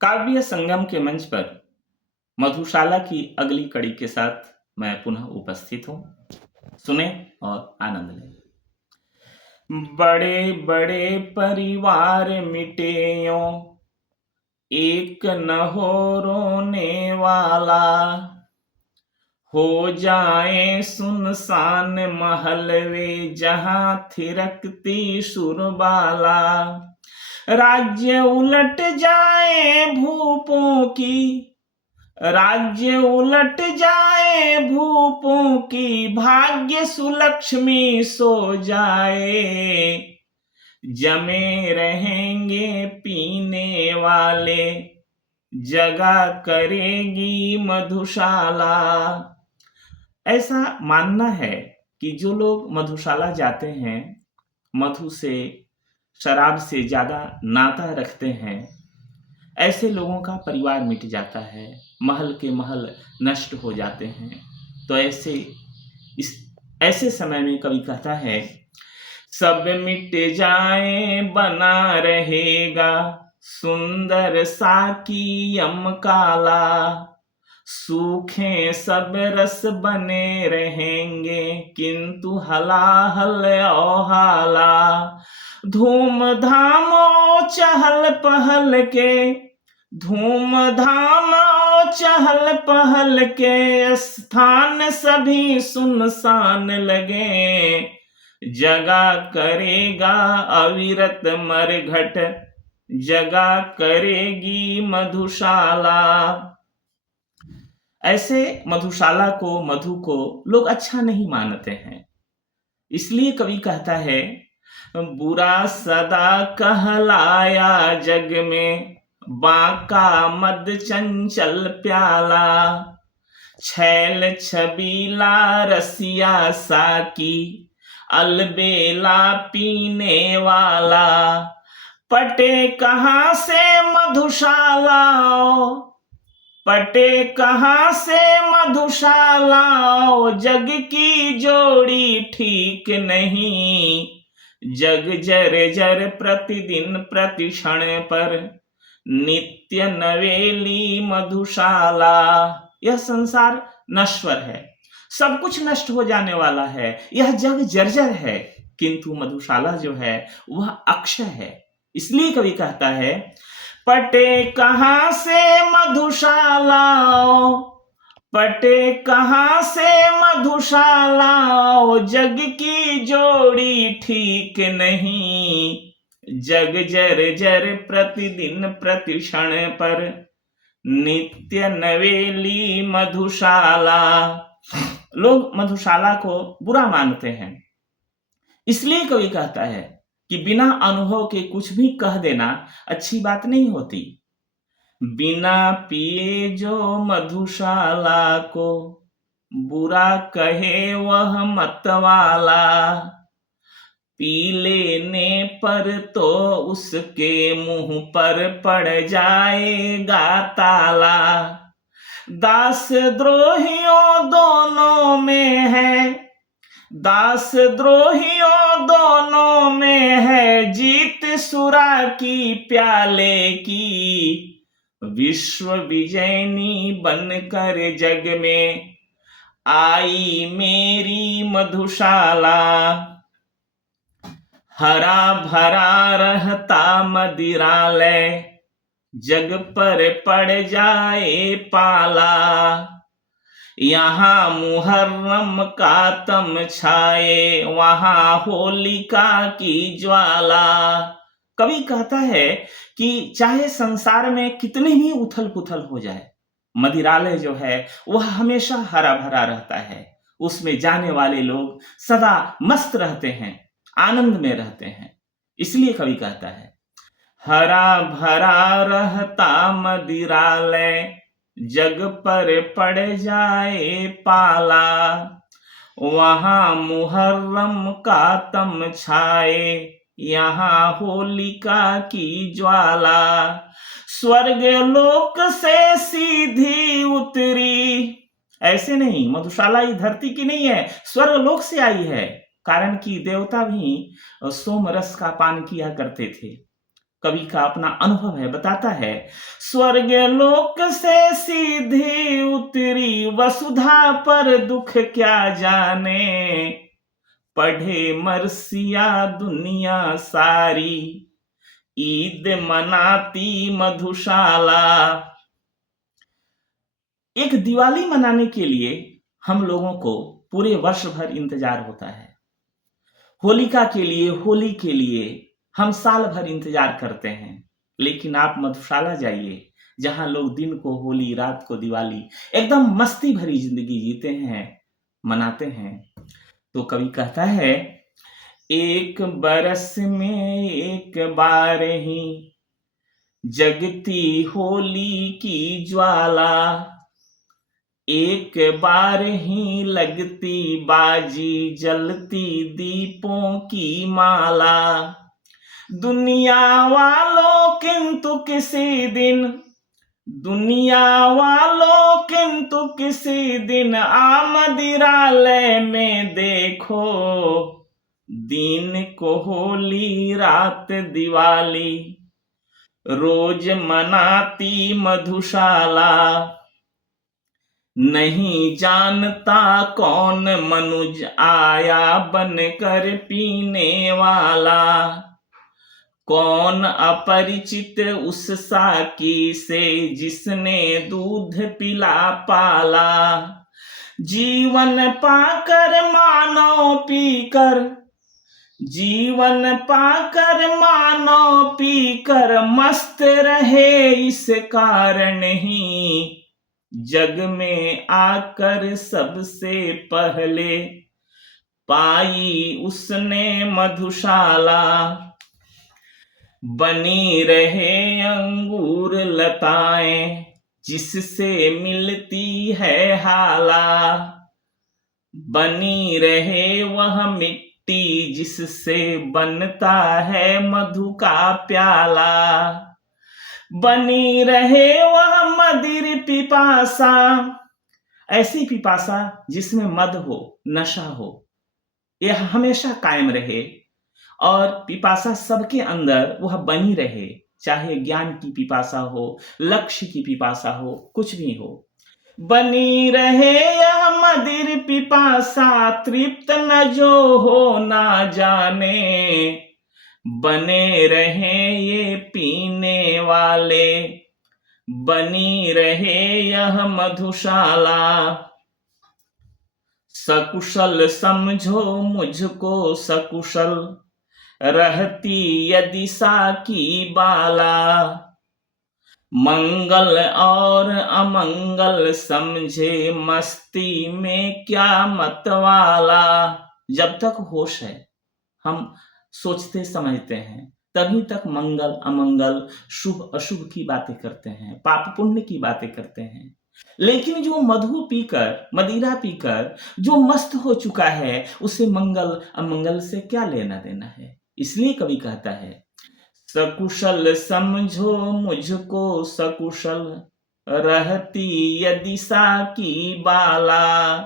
काव्य संगम के मंच पर मधुशाला की अगली कड़ी के साथ मैं पुनः उपस्थित हूँ। सुने और आनंद लें। बड़े बड़े परिवार मिटे यों, एक न हो रोने वाला। हो जाए सुनसान महल वे, जहां थिरकती सुरबाला। राज्य उलट जाए भूपों की, राज्य उलट जाए भूपों की, भाग्य सुलक्ष्मी सो जाए। जमे रहेंगे पीने वाले, जगा करेगी मधुशाला। ऐसा मानना है कि जो लोग मधुशाला जाते हैं, मधु से, शराब से ज्यादा नाता रखते हैं, ऐसे लोगों का परिवार मिट जाता है, महल के महल नष्ट हो जाते हैं। तो ऐसे समय में कवि कहता है, सब मिट जाए बना रहेगा सुंदर साकी यम काला। सूखे सब रस बने रहेंगे, किंतु हलाहल ओहाला। धूमधाम चहल पहल के, धूमधाम चहल पहल के, स्थान सभी सुनसान लगे। जगा करेगा अविरत मरघट, जगा करेगी मधुशाला। ऐसे मधुशाला को, मधु को लोग अच्छा नहीं मानते हैं। इसलिए कवि कहता है, बुरा सदा कहलाया जग में, बांका मद चंचल प्याला। छैल छबीला रसिया साकी, अलबेला पीने वाला। पटे कहाँ से मधुशाला, पटे कहाँ से मधुशाला। जग की जोड़ी ठीक नहीं, जग जर जर प्रतिदिन प्रति क्षण पर, नित्य नवेली मधुशाला। यह संसार नश्वर है, सब कुछ नष्ट हो जाने वाला है, यह जग जर्जर है, किंतु मधुशाला जो है वह अक्षय है। इसलिए कवि कहता है, पटे कहाँ से मधुशाला, पटे कहाँ से मधुशाला। जग की जोड़ी ठीक नहीं, जग जर जर प्रतिदिन प्रति क्षण पर, नित्य नवेली मधुशाला। लोग मधुशाला को बुरा मानते हैं। इसलिए कवि कहता है कि बिना अनुभव के कुछ भी कह देना अच्छी बात नहीं होती। बिना पिए जो मधुशाला को, बुरा कहे वह मतवाला। पी लेने पर तो उसके मुंह पर पड़ जाएगा ताला। दास द्रोहियों दोनों में है, दास द्रोहियों दोनों में है, जीत सुरा की प्याले की। विश्व विजयनी बनकर जग में आई मेरी मधुशाला। हरा भरा रहता मदिरालय, जग पर पड़ जाए पाला। यहाँ मुहर्रम का तम छाए, वहां होलिका की ज्वाला। कवि कहता है कि चाहे संसार में कितनी भी उथल पुथल हो जाए, मदिरालय जो है वह हमेशा हरा भरा रहता है। उसमें जाने वाले लोग सदा मस्त रहते हैं, आनंद में रहते हैं। इसलिए कवि कहता है, हरा भरा रहता मदिरालय, जग पर पड़ जाए पाला। वहां मुहर्रम का तम छाए, यहाँ होलिका की ज्वाला। स्वर्ग लोक से सीधी उतरी, ऐसे नहीं, मधुशाला ये धरती की नहीं है, स्वर्ग लोक से आई है। कारण कि देवता भी सोम रस का पान किया करते थे। कवि का अपना अनुभव है, बताता है, स्वर्ग लोक से सीधी उतरी वसुधा पर दुख क्या जाने, पढ़े मरसिया दुनिया सारी, ईद मनाती मधुशाला। एक दिवाली मनाने के लिए हम लोगों को पूरे वर्ष भर इंतजार होता है। होलिका के लिए, होली के लिए हम साल भर इंतजार करते हैं। लेकिन आप मधुशाला जाइए, जहां लोग दिन को होली, रात को दिवाली, एकदम मस्ती भरी जिंदगी जीते हैं, मनाते हैं। तो कवि कहता है, एक बरस में एक बार ही जगती होली की ज्वाला, एक बार ही लगती बाजी, जलती दीपों की माला। दुनिया वालों किंतु किसी दिन, दुनिया वालों किंतु किसी दिन आमदिरालय में देखो, दिन को होली रात दिवाली, रोज मनाती मधुशाला। नहीं जानता कौन मनुज आया बनकर पीने वाला, कौन अपरिचित उस साकी से जिसने दूध पिला पाला। जीवन पाकर मानो पीकर, जीवन पाकर मानो पीकर मस्त रहे, इस कारण ही जग में आकर सबसे पहले पाई उसने मधुशाला। बनी रहे अंगूर लताएं जिससे मिलती है हाला, बनी रहे वह मिट्टी जिससे बनता है मधु का प्याला, बनी रहे वह मदिर पिपासा, ऐसी पिपासा जिसमें मद हो, नशा हो, यह हमेशा कायम रहे। और पिपासा सबके अंदर वह बनी रहे, चाहे ज्ञान की पिपासा हो, लक्ष्य की पिपासा हो, कुछ भी हो। बनी रहे यह मदिर पिपासा, तृप्त न जो हो ना जाने, बने रहे ये पीने वाले, बनी रहे यह मधुशाला। सकुशल समझो मुझको सकुशल, रहती यदि साकी बाला, मंगल और अमंगल समझे मस्ती में क्या मतवाला। जब तक होश है हम सोचते समझते हैं, तभी तक मंगल अमंगल, शुभ अशुभ की बातें करते हैं, पाप पुण्य की बातें करते हैं। लेकिन जो मधु पीकर, मदिरा पीकर जो मस्त हो चुका है, उसे मंगल अमंगल से क्या लेना देना है। इसलिए कवि कहता है, सकुशल समझो मुझको सकुशल, रहती यदि साकी बाला,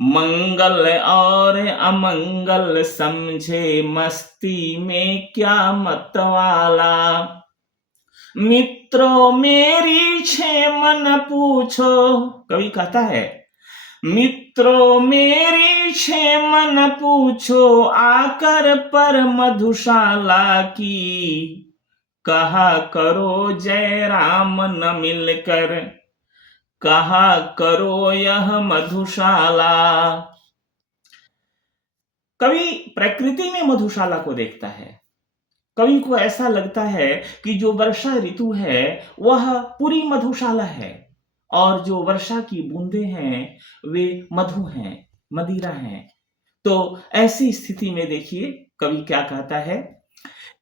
मंगल और अमंगल समझे मस्ती में क्या मतवाला। मित्रों मेरी क्षेमन पूछो, कवि कहता है, मित्रों मेरी क्षेमन पूछो, आकर पर मधुशाला की, कहा करो जय राम न मिलकर, कहा करो यह मधुशाला। कवि प्रकृति में मधुशाला को देखता है। कवि को ऐसा लगता है कि जो वर्षा ऋतु है वह पूरी मधुशाला है, और जो वर्षा की बूंदें हैं वे मधु हैं, मदिरा हैं। तो ऐसी स्थिति में देखिए कवि क्या कहता है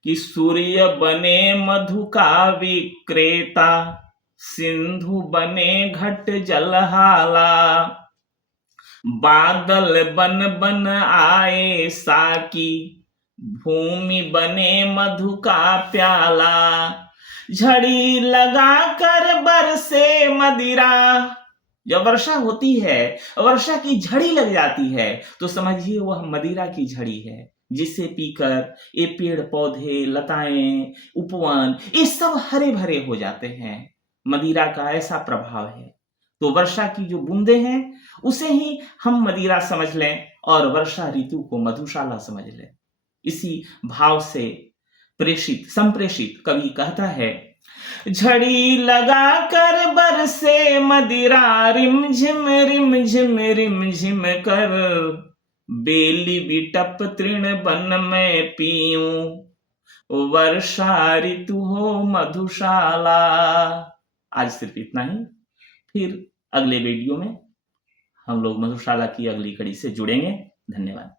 कि सूर्य बने मधु का विक्रेता, सिंधु बने घट जलहाला, बादल बन बन आए साकी, भूमि बने मधु का प्याला, झड़ी लगा कर बरसे मदिरा। जब वर्षा होती है, वर्षा की झड़ी लग जाती है, तो समझिए वह मदिरा की झड़ी है, जिसे पीकर ये पेड़ पौधे, लताएं, उपवन ये सब हरे भरे हो जाते हैं। मदिरा का ऐसा प्रभाव है। तो वर्षा की जो बूंदे हैं उसे ही हम मदिरा समझ लें और वर्षा ऋतु को मधुशाला समझ लें। इसी भाव से संप्रेषित कवि कहता है, झड़ी लगा कर बरसे मदिरा रिम झिम रिम झिम कर, बेली बिटप तृण बन में पीऊं, वर्षा ऋतु हो मधुशाला। आज सिर्फ इतना ही। फिर अगले वीडियो में हम लोग मधुशाला की अगली कड़ी से जुड़ेंगे। धन्यवाद।